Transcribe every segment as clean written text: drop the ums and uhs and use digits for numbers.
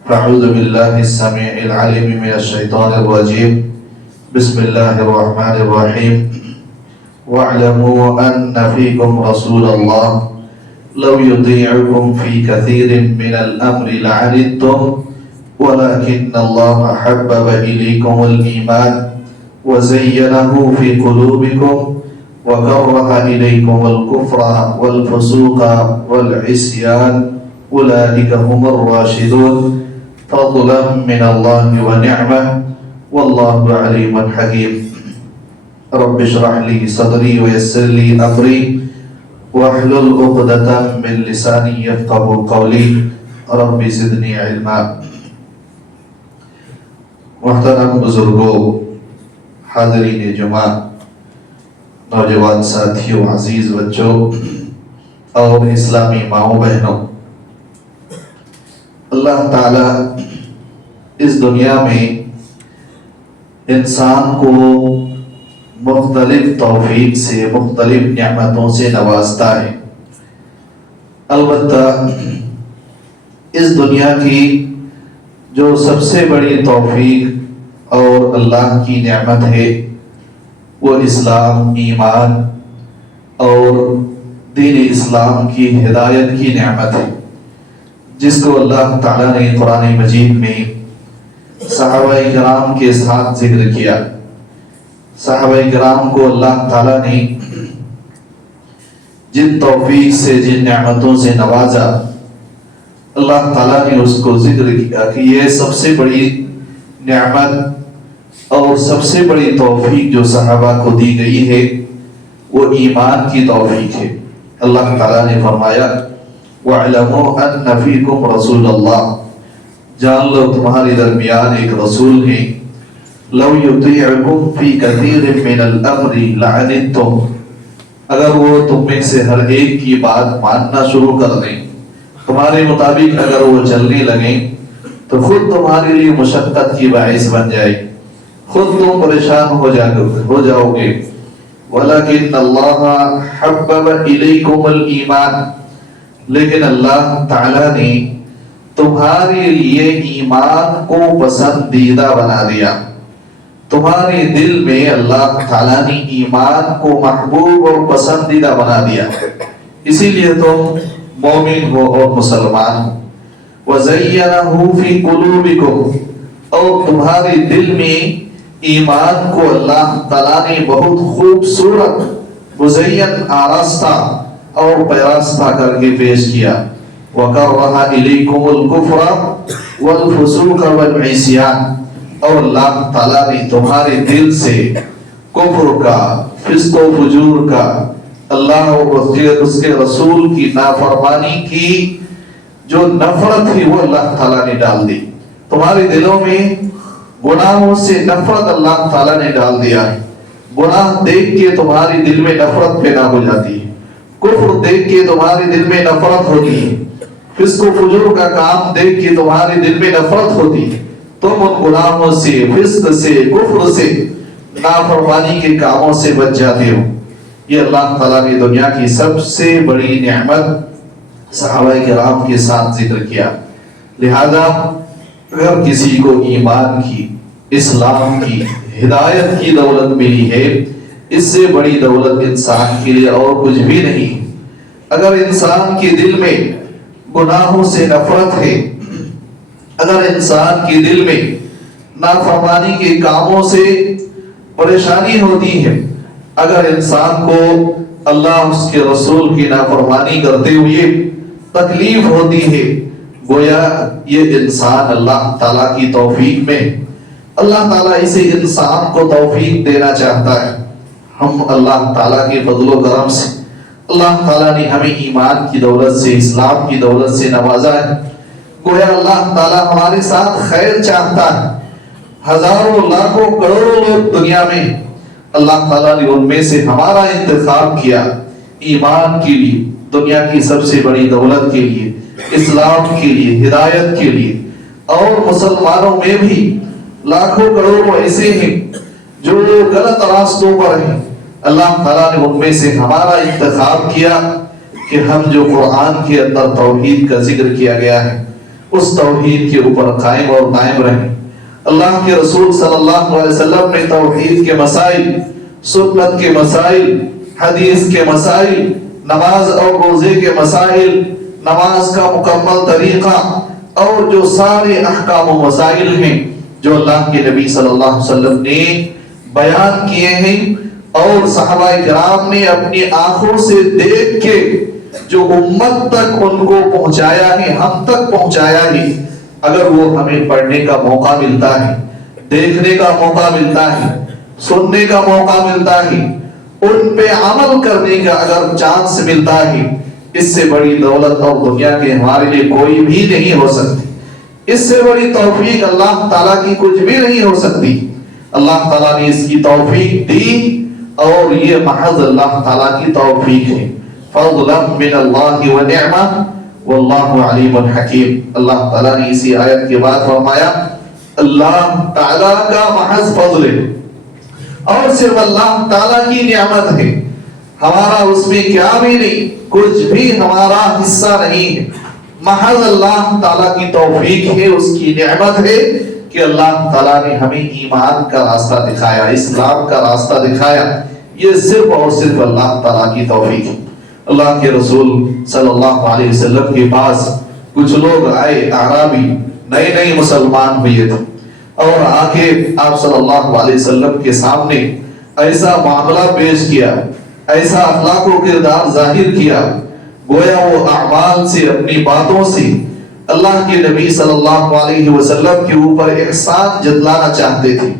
أعوذ بالله السميع العليم من الشيطان الرجيم. بسم الله الرحمن الرحيم. واعلموا أن فيكم رسول الله لو يطيعكم في كثير من الأمر لعنتم ولكن الله حبب إليكم الإيمان وزينه في قلوبكم وكره إليكم الكفر والفسوق والعصيان أولئك هم الراشدون فضلا من الله ونعمة والله عليم حكيم. رب اشرح لي صدري ويسر لي أمري واحلل عقدة من لساني يفقهوا قولي رب زدني علما. محترم بزرگوں، حاضرین جمعہ، نوجوان ساتھیوں، عزیز بچوں اور اسلامی ماؤں بہنوں، اللہ تعالیٰ اس دنیا میں انسان کو مختلف توفیق سے، مختلف نعمتوں سے نوازتا ہے. البتہ اس دنیا کی جو سب سے بڑی توفیق اور اللہ کی نعمت ہے وہ اسلام، ایمان اور دین اسلام کی ہدایت کی نعمت ہے، جس کو اللہ تعالیٰ نے قرآن مجید میں صحابہ کرام کے ساتھ ذکر کیا. صحابہ کرام کو اللہ تعالیٰ نے جن توفیق سے، جن نعمتوں سے نوازا، اللہ تعالیٰ نے اس کو ذکر کیا کہ یہ سب سے بڑی نعمت اور سب سے بڑی توفیق جو صحابہ کو دی گئی ہے وہ ایمان کی توفیق ہے. اللہ تعالیٰ نے فرمایا وَاعْلَمُوا أَنَّ فِيكُمْ رَسُولَ اللَّهِ، جان لو تمہارے درمیان ایک رسول ہے. لَوْ يُطِيعُكُمْ فِي كَثِيرٍ مِّنَ الْأَمْرِ لَعَنِتُّمْ، اگر وہ تم میں سے ہر ایک کی بات ماننا شروع کر دیں، تمہارے مطابق اگر وہ چلنے لگیں تو خود تمہارے لیے مشقت کی باعث بن جائے، خود تم پریشان ہو جاؤ گے. وَلَكِنَّ اللَّهَ حَبَّبَ إِلَيْكُمُ الْإِيمَانَ، لیکن اللہ تعالیٰ نے تمہارے لیے ایمان کو پسندیدہ بنا دیا. تمہارے دل میں اللہ تعالیٰ نے ایمان کو محبوب اور پسندیدہ بنا دیا، اسی لیے تم مومن ہو اور مسلمان ہو. وَزَيَّنَهُ فِي قُلُوبِكُمْ، اور تمہارے دل میں ایمان کو اللہ تعالیٰ نے بہت خوبصورت، مزین، آراستہ اور پیراستہ کر کے پیش کیا. وَكَرَّهَ إِلَيْكُمُ الْكُفْرَ وَالْفُسُوقَ وَالْعِصْيَانَ، اور اللہ تعالیٰ نے تمہارے دل سے کفر کا، فسق و فجور کا، اللہ اور اس کے رسول کی نافرمانی کی جو نفرت تھی وہ اللہ تعالیٰ نے ڈال دی. تمہارے دلوں میں گناہوں سے نفرت اللہ تعالیٰ نے ڈال دیا ہے. گناہ دیکھ کے تمہارے دل میں نفرت پیدا ہو جاتی ہے، کفر دیکھ کے تمہارے دل میں نفرت ہوتی ہے، فسق و فجور کا کام دیکھ کے تمہارے دل میں نفرت ہوتی ہے. تم ان گناہوں سے، فسق سے، کفر سے، نافرمانی کے کاموں سے بچ جاتے ہو. یہ اللہ تعالیٰ نے دنیا کی سب سے بڑی نعمت صحابہ کرام کے ساتھ ذکر کیا. لہذا اگر کسی کو ایمان کی، اسلام کی، ہدایت کی دولت ملی ہے، اس سے بڑی دولت انسان کے لیے اور کچھ بھی نہیں. اگر انسان کے دل میں گناہوں سے نفرت ہے، اگر انسان کے دل میں نافرمانی کے کاموں سے پریشانی ہوتی ہے، اگر انسان کو اللہ اس کے رسول کی نافرمانی کرتے ہوئے تکلیف ہوتی ہے، گویا یہ انسان اللہ تعالیٰ کی توفیق میں، اللہ تعالیٰ اسے انسان کو توفیق دینا چاہتا ہے. ہم اللہ تعالیٰ کے فضل و کرم سے، اللہ تعالیٰ نے ہمیں ایمان کی دولت سے، اسلام کی دولت سے نوازا ہے. گویا اللہ تعالیٰ ہمارے ساتھ خیر چاہتا ہے. ہزاروں، لاکھوں، کروڑوں لوگ دنیا میں، اللہ تعالیٰ نے ان میں سے ہمارا انتخاب کیا ایمان کے لیے، دنیا کی سب سے بڑی دولت کے لیے، اسلام کے لیے، ہدایت کے لیے. اور مسلمانوں میں بھی لاکھوں کروڑوں ایسے ہیں جو غلط راستوں پر ہیں. اللہ تعالیٰ نے ان میں سے ہمارا انتخاب کیا کہ ہم جو قرآن کے اندر توحید کا ذکر کیا گیا ہے، اس توحید کے اوپر قائم اور دائم رہیں۔ اللہ کے رسول صلی اللہ علیہ وسلم نے توحید کے مسائل، سنت کے مسائل، حدیث کے مسائل، نماز اور روزے کے مسائل، نماز کا مکمل طریقہ اور جو سارے احکام و مسائل ہیں جو اللہ کے نبی صلی اللہ علیہ وسلم نے بیان کیے ہیں اور صحابہ کرام نے اپنی آنکھوں سے دیکھ کے جو امت تک ان کو پہنچایا ہے، ہم تک پہنچایا ہے، اگر وہ ہمیں پڑھنے کا موقع ملتا ہے، دیکھنے کا موقع ملتا ہے، سننے کا موقع ملتا ہے، ان پہ عمل کرنے کا اگر چانس ملتا ہے، اس سے بڑی دولت اور دنیا کے ہمارے لیے کوئی بھی نہیں ہو سکتی۔ اس سے بڑی توفیق اللہ تعالیٰ کی کچھ بھی نہیں ہو سکتی۔ اللہ تعالیٰ نے اس کی توفیق دی اور یہ محض اللہ تعالیٰ کی توفیق ہے۔ فضلا من اللہ ونعمہ واللہ علیم حکیم۔ اللہ تعالیٰ نے اسی آیت کے بعد فرمایا اللہ تعالیٰ کا محض فضل ہے اور صرف اللہ تعالیٰ کی نعمت ہے، ہمارا اس میں کیا بھی نہیں، کچھ بھی ہمارا حصہ نہیں ہے، محض اللہ تعالیٰ کی توفیق ہے، اس کی نعمت ہے کہ اللہ تعالیٰ نے ہمیں ایمان کا راستہ دکھایا، اسلام کا راستہ دکھایا۔ یہ صرف اور صرف اللہ تعالیٰ کی توفیق ہے۔ اللہ کے رسول صلی اللہ علیہ وسلم کے پاس کچھ لوگ آئے، اعرابی نئے نئے مسلمان ہوئے تھے، اور آ کے آپ صلی اللہ علیہ وسلم کے سامنے ایسا معاملہ پیش کیا، ایسا اخلاق و کردار ظاہر کیا، گویا وہ اعمال سے، اپنی باتوں سے اللہ کے نبی صلی اللہ علیہ وسلم کے اوپر احسان جتلانا چاہتے تھے۔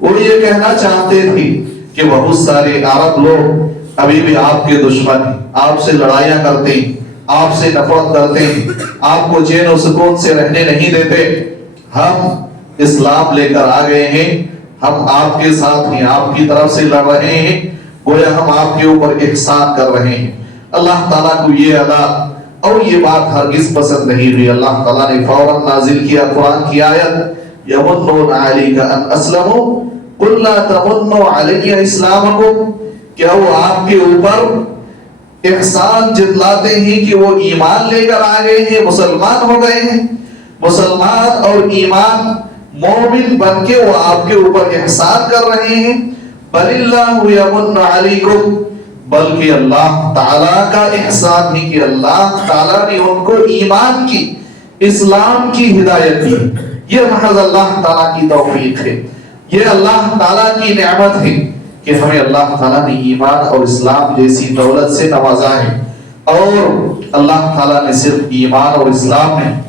وہ یہ کہنا چاہتے تھے کہ بہت سارے عرب لوگ ابھی بھی آپ کے دشمن ہیں، آپ سے لڑائیاں کرتے ہیں، آپ سے نفرت کرتے ہیں، آپ کو چین و سکون سے رہنے نہیں دیتے۔ ہم اسلام لے کر آ گئے ہیں، ہم آپ کے ساتھ ہیں، آپ کی طرف سے لڑ رہے ہیں، گویا ہم آپ کے اوپر احسان کر رہے ہیں۔ اللہ تعالیٰ کو یہ ادا اور یہ بات ہرگز پسند نہیں ہوئی۔ اللہ تعالیٰ نے فوراً نازل کیا قرآن کی آیت یمنون علیک ان اسلموا قل لا تمنوا علی اسلامکم، کیا وہ آپ کے اوپر احسان جتلاتے ہیں کہ وہ ایمان لے کر آ گئے ہیں، مسلمان ہو گئے ہیں؟ مسلمان اور ایمان مومن بن کے وہ آپ کے اوپر احسان کر رہے ہیں؟ بل اللہ یمن علیکم، بلکہ اللہ تعالیٰ کا احسان ہے کہ اللہ تعالیٰ نے ان کو ایمان کی، اسلام کی ہدایت دی۔ یہ محض اللہ تعالیٰ کی توفیق ہے، یہ اللہ تعالیٰ کی نعمت ہے کہ ہمیں اللہ تعالیٰ نے ایمان اور اسلام جیسی دولت سے نوازا ہے۔ اور اللہ تعالیٰ نے صرف ایمان اور اسلام نہیں،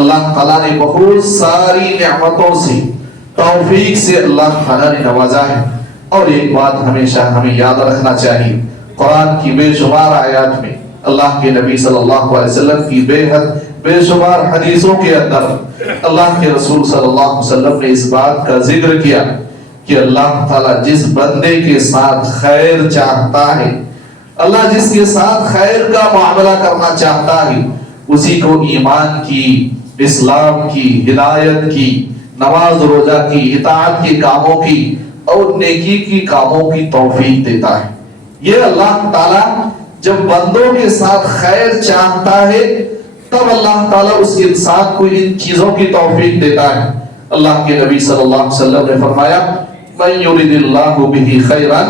اللہ تعالیٰ نے بہت ساری نعمتوں سے، توفیق سے اللہ تعالیٰ نے نوازا ہے۔ اور ایک بات ہمیشہ ہمیں یاد رکھنا چاہیے، قرآن کی بے شمار آیات میں، اللہ کے نبی صلی اللہ علیہ وسلم کی بے شمار حدیثوں کے اندر اللہ کے رسول صلی اللہ علیہ وسلم نے اس بات کا ذکر کیا کہ اللہ تعالیٰ جس بندے کے ساتھ خیر چاہتا ہے، اللہ جس کے ساتھ خیر کا معاملہ کرنا چاہتا ہے، اسی کو ایمان کی، اسلام کی، ہدایت کی، نماز روزہ کی، اطاعت کے کاموں کی اور نیکی کی کاموں کی توفیق دیتا ہے۔ یہ اللہ تعالیٰ جب بندوں کے ساتھ خیر چاہتا ہے تب اللہ تعالیٰ اس انسان کو ان چیزوں کی توفیق دیتا ہے۔ اللہ کے نبی صلی اللہ علیہ وسلم نے فرمایا من یرید اللہ بہ خیرا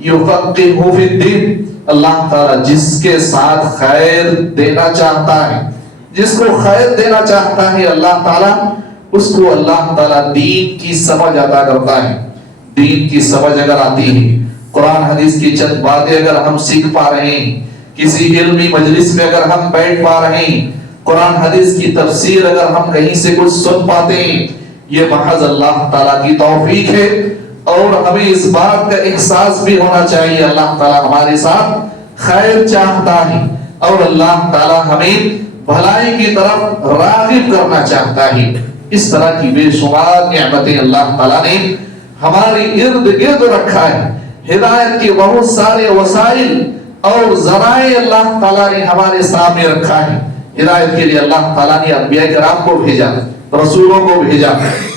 یفقہہ فی الدین، اللہ تعالیٰ جس کے ساتھ خیر دینا چاہتا ہے، جس کو خیر دینا چاہتا ہے، اللہ تعالیٰ اس کو اللہ تعالیٰ دین کی سمجھ عطا کرتا ہے۔ دین کی سمجھ اگر آتی ہے، قرآن حدیث کی چند باتیں اگر ہم سیکھ پا رہے ہیں، کسی علمی مجلس میں اگر ہم بیٹھ پا رہے ہیں، قرآن حدیث کی تفسیر اگر ہم کہیں سے کچھ سن پاتے ہیں، یہ محض اللہ تعالیٰ کی توفیق ہے۔ اور ہمیں اس بات کا احساس بھی ہونا چاہیے اللہ تعالیٰ ہمارے ساتھ خیر چاہتا ہے اور اللہ تعالیٰ ہمیں بھلائی کی طرف راغب کرنا چاہتا ہے۔ اس طرح کی بے شمار نعمتیں اللہ تعالیٰ نے ہمارے ارد گرد رکھا ہے، ہدایت کے بہت سارے وسائل اور ذرائع اللہ تعالیٰ نے ہمارے سامنے رکھا ہے۔ ہدایت کے لیے اللہ تعالیٰ نے انبیاء کرام کو بھیجا، رسولوں کو بھیجا،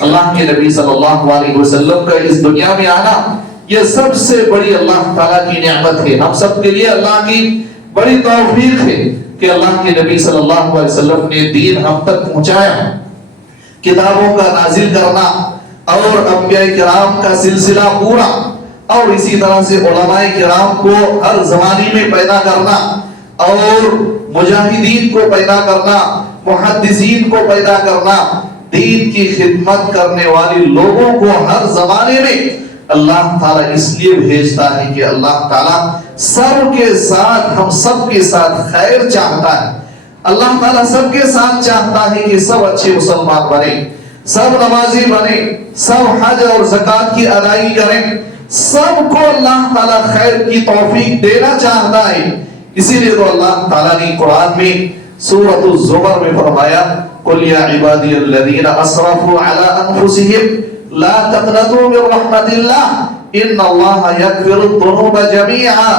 اللہ کے نبی صلی اللہ علیہ وسلم کا اس دنیا میں آنا یہ سب سے بڑی اللہ تعالیٰ کی نعمت ہے۔ ہم سب کے لیے اللہ کی بڑی توفیق ہے کہ اللہ کے نبی صلی اللہ علیہ وسلم نے دین ہم تک پہنچایا، کتابوں کا نازل کرنا اور انبیاء کرام کا سلسلہ پورا، اور اسی طرح سے علماء کرام کو ہر زمانے میں پیدا کرنا اور مجاہدین کو پیدا کرنا، محدثین کو پیدا کرنا، دین کی خدمت کرنے والے لوگوں کو ہر زمانے میں اللہ تعالیٰ اس لیے بھیجتا ہے کہ اللہ تعالیٰ سب کے ساتھ، ہم سب کے ساتھ خیر چاہتا ہے۔ اللہ تعالیٰ سب کے ساتھ چاہتا ہے کہ سب اچھے مسلمان بنے، سب نمازی بنے، سب حج اور زکوٰۃ کی ادائیگی کریں، سب کو اللہ تعالیٰ خیر کی توفیق دینا چاہتا ہے۔ اسی لیے تو اللہ تعالیٰ نے قرآن میں سورۃ الزمر میں فرمایا قُلْ يَا عِبَادِيَ الَّذِينَ أَسْرَفُوا عَلَىٰ أَنفُسِهِمْ لَا تَقْنَطُوا مِن رَحْمَةِ اللَّهِ إِنَّ اللَّهَ يَغْفِرُ الذُّنُوبَ جَمِيعًا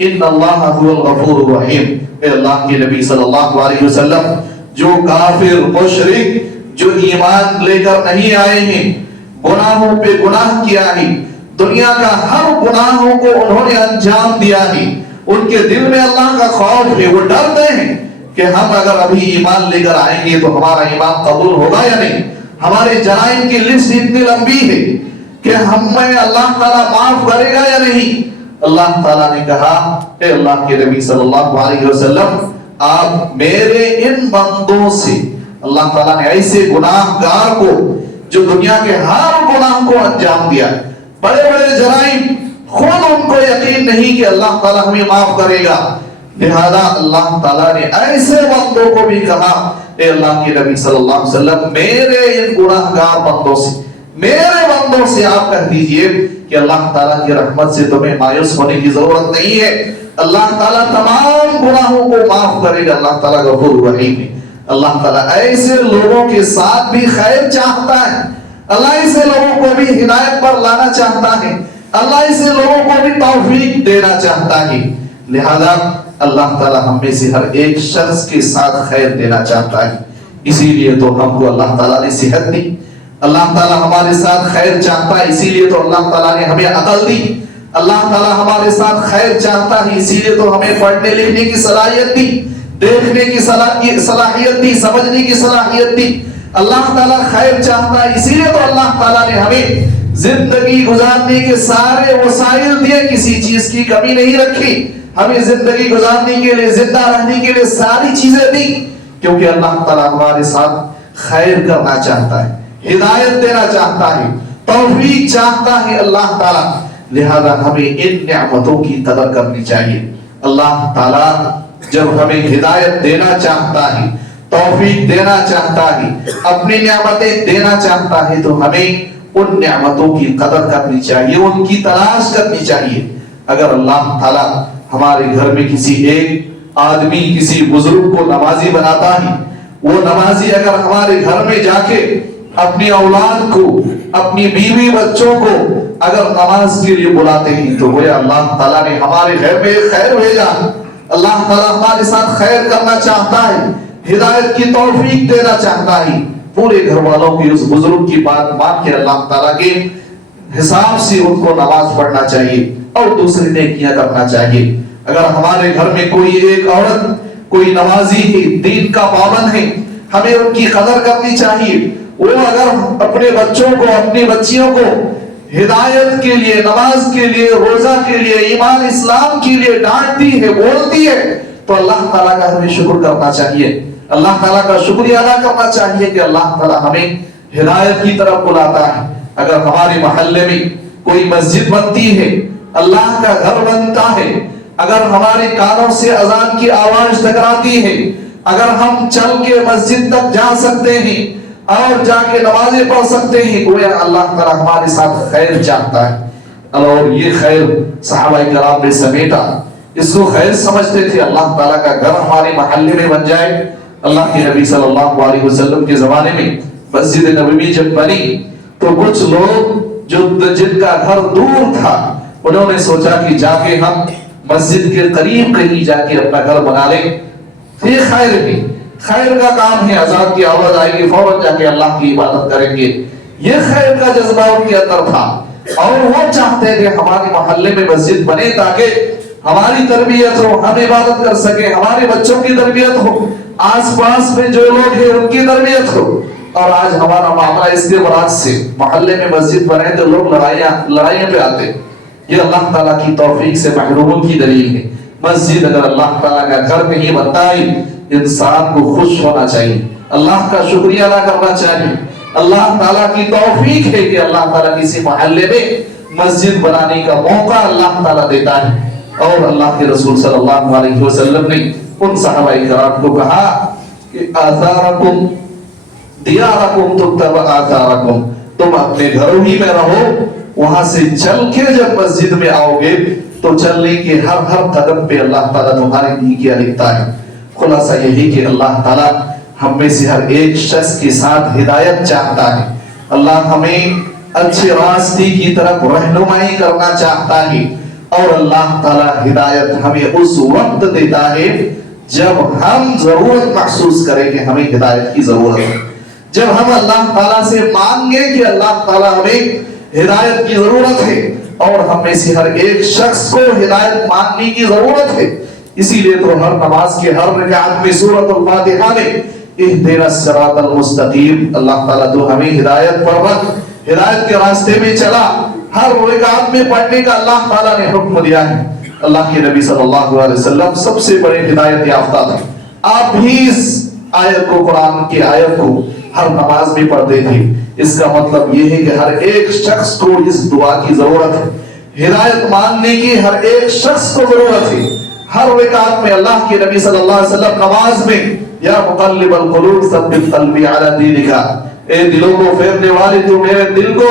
إِنَّ اللَّهَ هُوَ الْغَفُورُ الرَّحِيمُ۔ اے اللہ کے نبی صلی اللہ علیہ وسلم، جو کافر مشرک جو ایمان لے کر نہیں آئے ہیں، گناہوں پہ گناہ کیا ہے، دنیا کا ہر گناہوں کو انہوں نے انجام دیا ہے، ان کے دل میں اللہ کا خوف ہے، وہ ڈرتے ہیں کہ ہم اگر ابھی ایمان لے کر آئیں گے تو ہمارا ایمان قبول ہوگا یا نہیں، ہمارے جرائم کی لسٹ اتنی لمبی ہے کہ ہمیں اللہ تعالیٰ معاف کرے گا یا نہیں۔ اللہ تعالیٰ نے کہا اے اللہ کے نبی صلی اللہ علیہ وسلم، آپ میرے ان بندوں سے، اللہ تعالیٰ نے ایسے گناہ گار کو جو دنیا کے ہر گناہ کو انجام دیا، بڑے بڑے جرائم، خود ان کو یقین نہیں کہ اللہ تعالیٰ ہمیں معاف کرے گا، لہذا اللہ تعالیٰ نے ایسے بندوں کو بھی کہا اے اللہ کے نبی صلی اللہ علیہ وسلم، میرے ان گناہ گار بندوں سے، میرے بندوں سے آپ کہہ دیجئے کہ اللہ تعالیٰ کی رحمت سے تمہیں مایوس ہونے کی ضرورت نہیں ہے، اللہ تعالیٰ تمام گناہوں کو معاف کرے گا، اللہ تعالیٰ غفور رحیم ہے۔ اللہ تعالیٰ ایسے لوگوں کے ساتھ بھی خیر چاہتا ہے، اللہ ایسے لوگوں کو بھی ہدایت پر لانا چاہتا ہے، اللہ ایسے لوگوں کو بھی توفیق دینا چاہتا ہے، لہذا اللہ تعالیٰ ہم میں سے ہر ایک شخص کے ساتھ خیر دینا چاہتا ہے۔ اسی لیے تو ہم کو اللہ تعالیٰ نے صحت دی، اللہ تعالیٰ ہمارے ساتھ خیر چاہتا ہے، اسی لیے تو اللہ تعالیٰ نے ہمیں عقل دی، اللہ تعالیٰ ہمارے ساتھ خیر چاہتا ہے، اسی لیے تو ہمیں پڑھنے لکھنے کی صلاحیت دی، دیکھنے کی صلاحیت دی، سمجھنے کی صلاحیت دی۔ اللہ تعالیٰ خیر چاہتا ہے، اسی لیے تو اللہ تعالیٰ نے ہمیں زندگی گزارنے کے سارے وسائل دیے، کسی چیز کی کمی نہیں رکھی، ہمیں زندگی گزارنے کے لیے، زندہ رہنے کے لیے ساری چیزیں دی، کیونکہ اللہ تعالیٰ ہمارے ساتھ خیر کرنا چاہتا ہے، ہدایت دینا چاہتا ہے، توفیق چاہتا ہے اللہ تعالیٰ، لہذا ہمیں ان نعمتوں کی قدر کرنی چاہیے۔ اللہ تعالیٰ جب ہمیں ہدایت دینا چاہتا ہے، توفیق دینا چاہتا ہے، اپنی نعمتیں دینا چاہتا ہے، تو ہمیں ان نعمتوں کی قدر کرنی چاہیے، ان کی تلاش کرنی چاہیے۔ اگر اللہ تعالیٰ ہمارے گھر میں کسی ایک آدمی، کسی بزرگ کو نمازی بناتا ہے، وہ نمازی اگر ہمارے گھر میں جا کے اپنی اولاد کو، اپنی بیوی بچوں کو اگر نماز کے لیے بلاتے ہیں، تو گویا اللہ تعالیٰ نے ہمارے گھر میں خیر بھیجا، اللہ تعالیٰ ہمارے ساتھ خیر کرنا چاہتا ہے، ہدایت کی توفیق دینا چاہتا ہے۔ پورے گھر والوں کی اس بزرگ کی بات مان کے اللہ تعالیٰ کے حساب سے ان کو نماز پڑھنا چاہیے اور دوسری نیکیاں کرنا چاہیے۔ اگر ہمارے گھر میں کوئی ایک عورت، کوئی نمازی ہے، دین کا پابند ہے، ہمیں ان کی قدر کرنی چاہیے۔ وہ اگر اپنے بچوں کو، اپنی بچیوں کو ہدایت کے لیے، نماز کے لیے، روزہ کے لیے، ایمان اسلام کے لیے ڈانٹتی ہے، بولتی ہے، تو اللہ تعالیٰ کا ہمیں شکر کرنا چاہیے، اللہ تعالیٰ کا شکریہ ادا کرنا چاہیے کہ اللہ تعالیٰ ہمیں ہدایت کی طرف بلاتا ہے۔ اگر ہمارے محلے میں کوئی مسجد بنتی ہے، اللہ کا گھر بنتا ہے، اگر ہمارے کانوں سے اذان کی آواز ٹکراتی ہے، اگر ہم چل کے مسجد تک جا سکتے ہیں اور جا کے نمازیں پڑھ سکتے ہیں، گویا اللہ تعالیٰ ہمارے ساتھ خیر چاہتا ہے۔ اور یہ خیر صحابہ کرام نے سمیٹا، اس کو خیر سمجھتے تھے، اللہ تعالیٰ کا گھر ہمارے محلے میں بن جائے۔ اللہ کے نبی صلی اللہ علیہ وسلم کے زمانے میں مسجد نبوی جب بنی تو کچھ لوگ جن کا گھر دور تھا، انہوں نے سوچا کہ جا کے ہم مسجد کے قریب کہیں جا کے اپنا گھر بنا لیں، یہ خیر بھی، خیر کا کام ہے، اذان کی آواز آئے گی فوراً جا کے اللہ کی عبادت کریں گے، یہ خیر کا جذبہ ان کے اندر تھا، اور وہ چاہتے تھے ہمارے محلے میں مسجد بنے تاکہ ہماری تربیت ہو، ہم عبادت کر سکیں، ہمارے بچوں کی تربیت ہو، آس پاس میں جو لوگ ہیں ان کی تربیت ہو۔ اور آج ہمارا معاملہ اس کے برعکس سے، محلے میں مسجد بنائے تو لوگ لڑائیاں پہ آتے، یہ اللہ تعالیٰ کی توفیق سے محروموں کی دلیل ہے۔ مسجد اگر اللہ تعالیٰ کا گھر نہیں بنتا ہے، انسان کو خوش ہونا چاہیے، اللہ کا شکریہ ادا کرنا چاہیے۔ اللہ تعالیٰ کی توفیق ہے کہ اللہ تعالیٰ کسی محلے میں مسجد بنانے کا موقع اللہ تعالیٰ دیتا ہے۔ اور اللہ کے رسول صلی اللہ علیہ وسلم نے ان صحابہ کرام کو کہا کہ آثارکم دیارکم تکتب آثارکم، تم اپنے گھروں ہی میں رہو، وہاں سے چل کے جب مسجد میں آؤ گے تو چلنے کے ہر قدم پہ اللہ تعالیٰ تمہارے نیکیاں لکھتا ہے۔ خلاصہ یہی کہ اللہ تعالیٰ ہم میں سے ہر ایک شخص کے ساتھ ہدایت چاہتا ہے، اللہ ہمیں اچھے راستے کی طرف رہنمائی کرنا چاہتا ہے، اور اللہ تعالیٰ ہدایت ہمیں اس وقت دیتا ہے جب ہم ضرورت محسوس کریں کہ ہمیں ہدایت کی ضرورت ہے، جب ہم اللہ تعالیٰ سے مانگے کہ اللہ تعالیٰ ہمیں ہدایت کی ضرورت ہے، اور ہم میں سے ہر ایک شخص کو ہدایت مانگنے کی ضرورت ہے۔ اسی لیے تو ہر نماز کے ہر رکعت میں سورۃ الفاتحہ میں اہدنا الصراط المستقیم، اللہ تعالیٰ تو ہمیں ہدایت پر رکھ، ہدایت کے راستے میں چلا، ہر رکعت میں پڑھنے کا اللہ تعالیٰ نے حکم دیا ہے۔ اللہ کے نبی صلی اللہ علیہ وسلم سب سے بڑے ہدایت یافتہ تھے، آپ بھی اس آیت کو، قرآن کی آیت کو ہر نماز میں پڑھتے تھے۔ اس کا مطلب یہ ہے کہ ہر ایک شخص کو اس دعا کی ضرورت ہے، ہدایت مانگنے کی ہر ایک شخص کو ضرورت ہے۔ ہر رکعت میں اللہ کے نبی صلی اللہ علیہ وسلم نماز میں یا مقلب القلوب ثبت قلبی علی دینک، اے دلوں کو پھیرنے والے تو میرے دل کو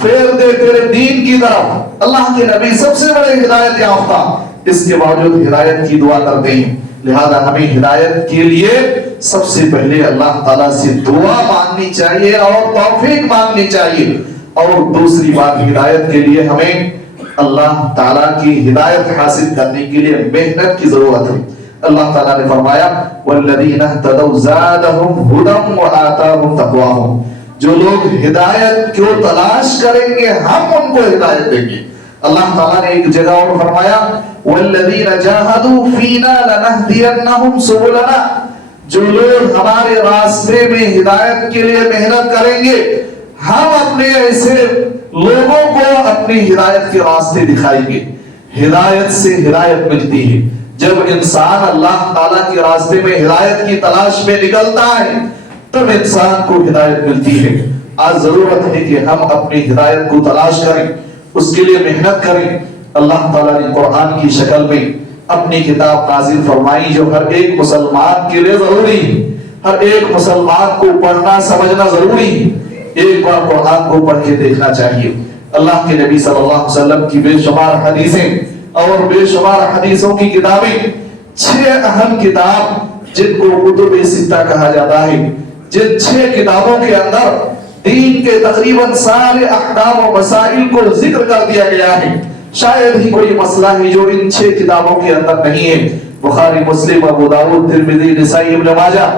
پھیر دے تیرے دین کی طرف۔ اللہ کے نبی سب سے بڑے ہدایت یافتہ، اس کے باوجود ہدایت کی دعا کرتے ہیں۔ لہذا ہمیں ہدایت کے لیے سب سے پہلے اللہ تعالیٰ سے دعا مانگنی چاہیے اور توفیق مانگنی چاہیے، اور دوسری بات ہدایت کے لیے ہمیں اللہ تعالیٰ کی ہدایت حاصل کرنے کے لیے محنت کی ضرورت ہے۔ اللہ تعالیٰ نے فرمایا والذین اہتدوا زادہم ھدی وآتاہم تقواہم، جو لوگ ہدایت کو تلاش کریں گے ہم ان کو ہدایت دیں گے۔ اللہ تعالیٰ نے ایک جگہ اور فرمایا والذین جاہدوا فینا لنہدینہم سبلنا، جو لوگ ہمارے راستے میں ہدایت کے لیے محنت کریں گے ہم اپنے ایسے لوگوں کو اپنی ہدایت کے راستے دکھائیں گے۔ ہدایت سے ہدایت ملتی ہے، جب انسان اللہ تعالیٰ کے راستے میں ہدایت کی تلاش میں نکلتا ہے تب انسان کو ہدایت ملتی ہے۔ آج ضرورت ہے کہ ہم اپنی ہدایت کو تلاش کریں، اس کے لیے محنت کریں۔ اللہ تعالیٰ نے قرآن کی شکل میں اپنی کتاب نازل فرمائی جو ہر ایک مسلمان کے لیے ضروری ہے، ہر ایک مسلمان کو پڑھنا سمجھنا ضروری ہے۔ ایک بار قرآن کو پڑھ کے دیکھنا چاہیے۔ اللہ کے نبی صلی اللہ علیہ وسلم کی بے شمار حدیثیں اور بے شمار حدیثوں کی کتابیں، 6 اہم کتاب جن کو کتب ستہ کہا جاتا ہے، جن 6 کتابوں کے اندر دین کے تقریباً سارے احکام و مسائل کو ذکر کر دیا گیا ہے۔ شاید ہی کوئی مسئلہ ہے جو ان 6 کتابوں کے اندر نہیں ہے۔ بخاری، مسلم، ابو داؤد، ترمذی، نسائی، ابن ماجہ۔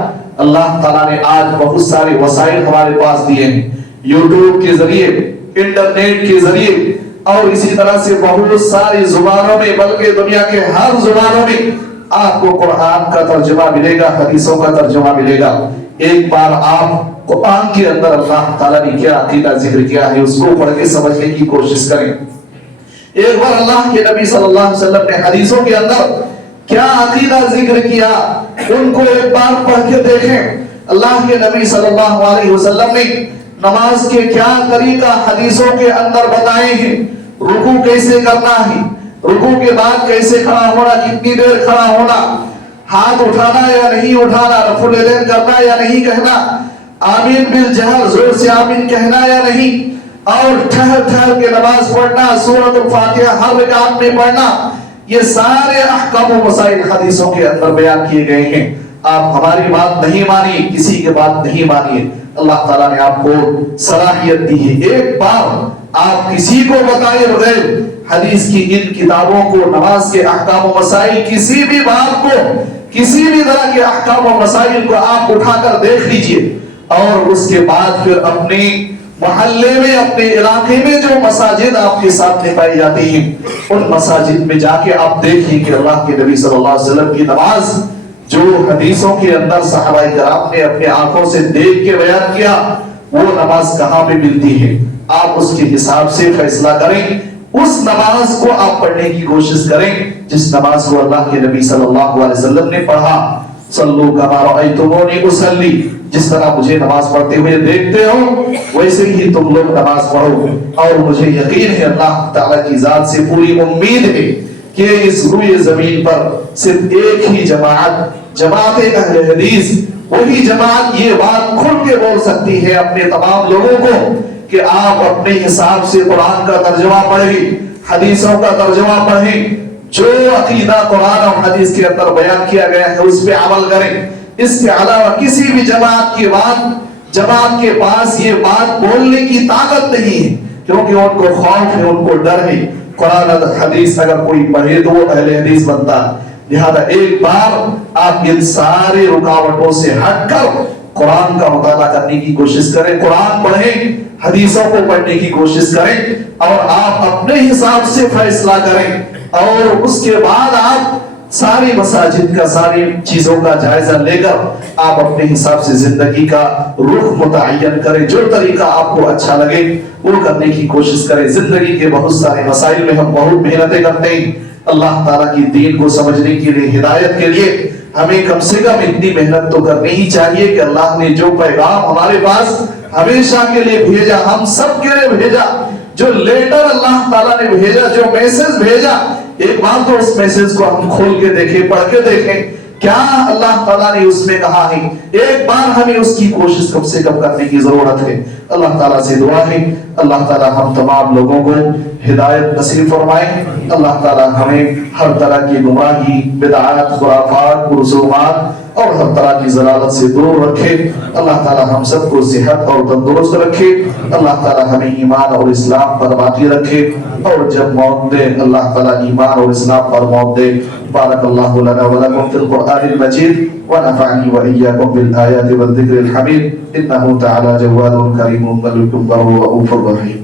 اللہ تعالیٰ نے آج بہت سارے وسائل ہمارے پاس دیے ہیں، یوٹیوب کے ذریعے، انٹرنیٹ کے ذریعے، اور اسی طرح سے بہت ساری زبانوں میں، بلکہ دنیا کے ہر زبانوں میں آپ کو قرآن کا ترجمہ ملے گا، حدیثوں کا ترجمہ ملے گا۔ ایک بار آپ قرآن کے اندر اللہ تعالیٰ نے کیا عقیدہ ذکر کیا ہے اس کو پڑھ کے سمجھنے کی کوشش کریں۔ ایک بار اللہ کے نبی صلی اللہ علیہ وسلم نے حدیثوں کے اندر کیا عقیدہ ذکر کیا ان کو ایک بار پڑھ کے دیکھیں۔ اللہ کے نبی صلی اللہ علیہ وسلم نے نماز کے کیا طریقہ حدیثوں کے اندر بتائے ہیں، رکوع کیسے کرنا ہے، رکوع کے بعد کیسے کھڑا ہونا، کتنی دیر کھڑا ہونا، ہاتھ اٹھانا یا نہیں اٹھانا، رفع الیدین کرنا یا نہیں کہنا، آمین بالجہر زور سے آمین کہنا یا نہیں، اور ٹھہر ٹھہر کے نماز پڑھنا، سورۃ الفاتحہ ہر رکعت میں پڑھنا، یہ سارے احکام و مسائل حدیثوں کے اندر بیان کیے گئے ہیں۔ آپ ہماری بات نہیں مانی، کسی کی بات نہیں مانی، اللہ تعالیٰ نے آپ کو صلاحیت دی ہے، ایک بار آپ کسی کو بتائے بغیر حدیث کی ان کتابوں کو، نماز کے احکام و مسائل، کسی بھی بات کو، کسی بھی طرح کے احکام و مسائل کو آپ اٹھا کر دیکھ لیجئے، اور اس کے بعد پھر اپنی محلے میں اپنے علاقے میں جو مساجد آپ کے سامنے پائی جاتی ہیں ان مساجد میں جا کے آپ دیکھیں کہ اللہ کے نبی صلی اللہ علیہ وسلم کی نماز جو حدیثوں کے اندر صحابہ کرام نے اپنے آنکھوں سے دیکھ کے بیان کیا وہ نماز کہاں پہ ملتی ہے آپ اس کے حساب سے فیصلہ کریں اس نماز کو آپ پڑھنے کی کوشش کریں جس نماز کو اللہ کے نبی صلی اللہ علیہ وسلم نے پڑھا صلو کما رأیتمونی اصلی جس طرح مجھے نماز پڑھتے ہوئے دیکھتے ہو ویسے ہی تم لوگ نماز پڑھو اور مجھے یقین ہے اللہ تعالیٰ کی ذات سے پوری امید ہے کہ اس روئے زمین پر صرف ایک ہی جماعت اہل حدیث وہی جماعت یہ بات کھل کے بول سکتی ہے اپنے تمام لوگوں کو کہ آپ اپنے حساب سے قرآن کا ترجمہ پڑھیں حدیثوں کا ترجمہ پڑھیں جو عقیدہ قرآن اور حدیث کے اندر بیان کیا گیا ہے اس پہ عمل کریں اس کے علاوہ کسی بھی جماعت کے پاس یہ بات بولنے کی طاقت نہیں ہے کیونکہ ان کو خوف ہے ان کو ڈر ہے قرآن حدیث اگر کوئی پڑھے تو وہ اہل حدیث بنتا لہذا ایک بار آپ ان سارے رکاوٹوں سے ہٹ کر قرآن کا مطالعہ کرنے کی کوشش کریں قرآن پڑھیں حدیثوں کو پڑھنے کی کوشش کریں اور آپ اپنے حساب سے فیصلہ کریں اور اس کے بعد آپ ساری مساجد کا ساری چیزوں کا جائزہ لے کر آپ اپنے حساب سے زندگی کا رخ متعین کریں جو طریقہ آپ کو اچھا لگے وہ کرنے کی کوشش کریں زندگی کے بہت سارے مسائل میں ہم بہت محنتیں کرتے ہیں اللہ تعالیٰ کی دین کو سمجھنے کے لیے ہدایت کے لیے ہمیں کم سے کم اتنی محنت تو کرنی ہی چاہیے کہ اللہ نے جو پیغام ہمارے پاس ہمیشہ کے لیے بھیجا ہم سب کے لیے بھیجا جو لیٹر اللہ تعالیٰ نے بھیجا جو میسج بھیجا ایک بار تو اس میسج کو ہم کھول کے دیکھیں پڑھ کے دیکھیں کیا اللہ تعالیٰ نے اس میں کہا ہے ایک بار ہمیں اس کی کوشش کم سے کم کرنے کی ضرورت ہے اللہ تعالیٰ سے دعا ہے اللہ تعالیٰ ہم تمام لوگوں کو ہدایت نصیب فرمائے اللہ تعالیٰ ہمیں ہر طرح کی گمراہی بدعات خرافات رسومات اور ہر طرح کی ضلالت سے دور رکھے اللہ تعالیٰ ہم سب کو صحت اور تندرست رکھے اللہ تعالیٰ ہمیں ایمان اور اسلام پر باقی رکھے اور جب موت دے اللہ تعالیٰ ایمان اور اسلام پر موت دے بارک اللہ لنا ولکم فی القرآن المجید ونفعنی وإیاکم بالآیات والذکر الحمید انہ تعالی جواد کریم ملک بر رؤوف رحیم